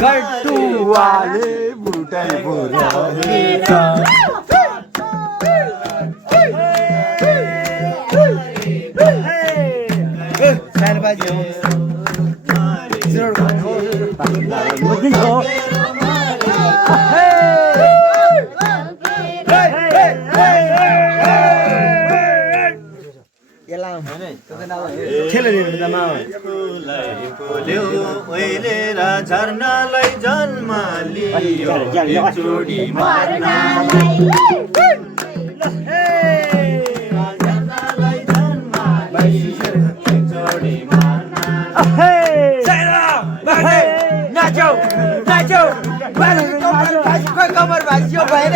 गट्टुवाले बुटै बुझाउँछ झर्नालाई जन्म लियो जोडी मार्नालाई जोडी नाचौ नाचौ कमर भाँच्यो भएन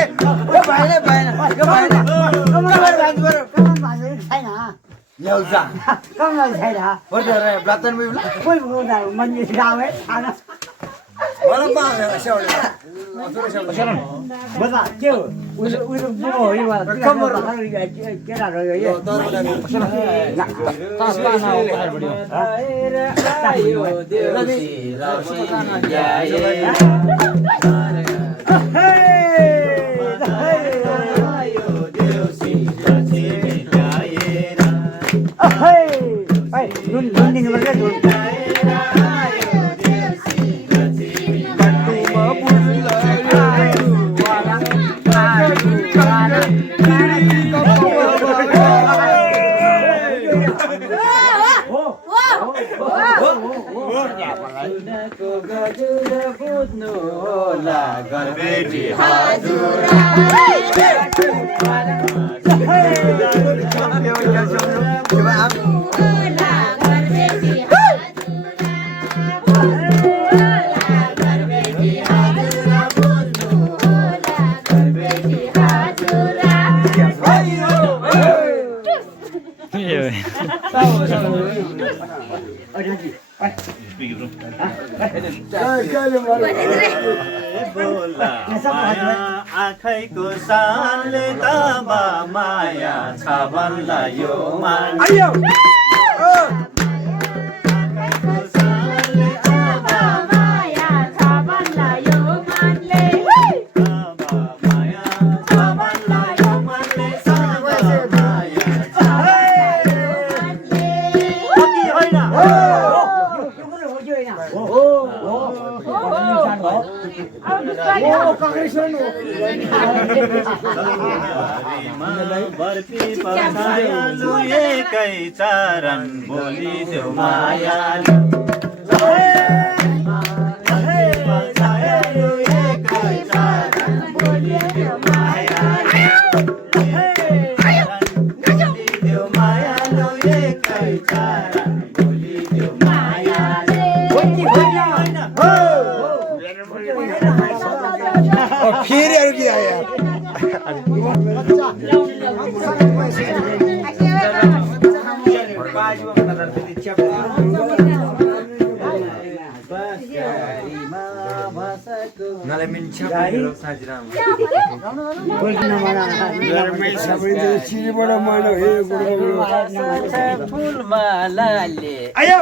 भएन भएन कमर भाँच्यो छैन ल्याउँछ कमल छैन ब्रातन कोही मन्दिर गावे खाना बता के हो उयो बुढो हो यो कमर केटा रह्यो यो आँखैको सालले ताबा माया छ भन्ला यो मान एकै चरण बोलिदेऊ मायालु एकै चरण बोलिदेऊ मायालु एकै चरण बोलिदेऊ मायालु फेरि अरू के आयो फुलमालाले आयो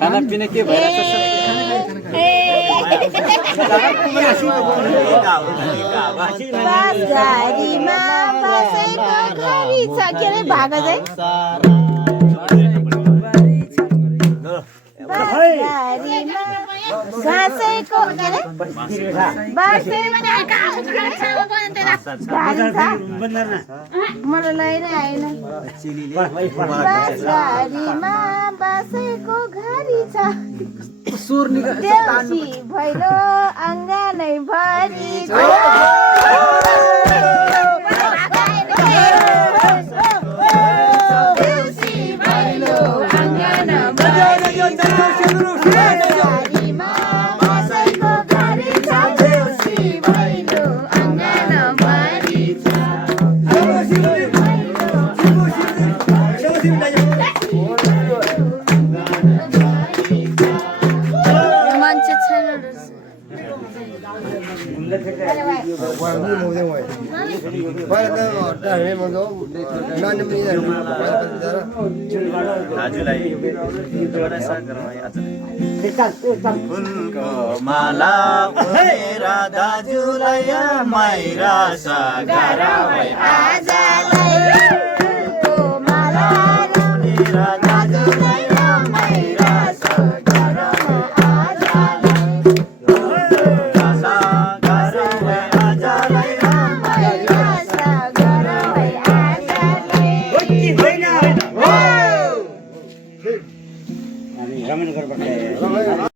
खाना पीने के मलाई लैनै आएन गाडीमा बसेको घडी छ देउसी भैलो अङ्गनै भरि छ देउसी भैलो अङ्गन गाडीमा बसेको घडी छ देउसी भैलो अङ्गन भरि छ मान्छे छैन फुलको माला फुलेर दाजुलाई माइरा सगार आजलाई फुलको माला फुलेर दाजुलाई माइरा सगार रमाइलो गर्नुपर्छ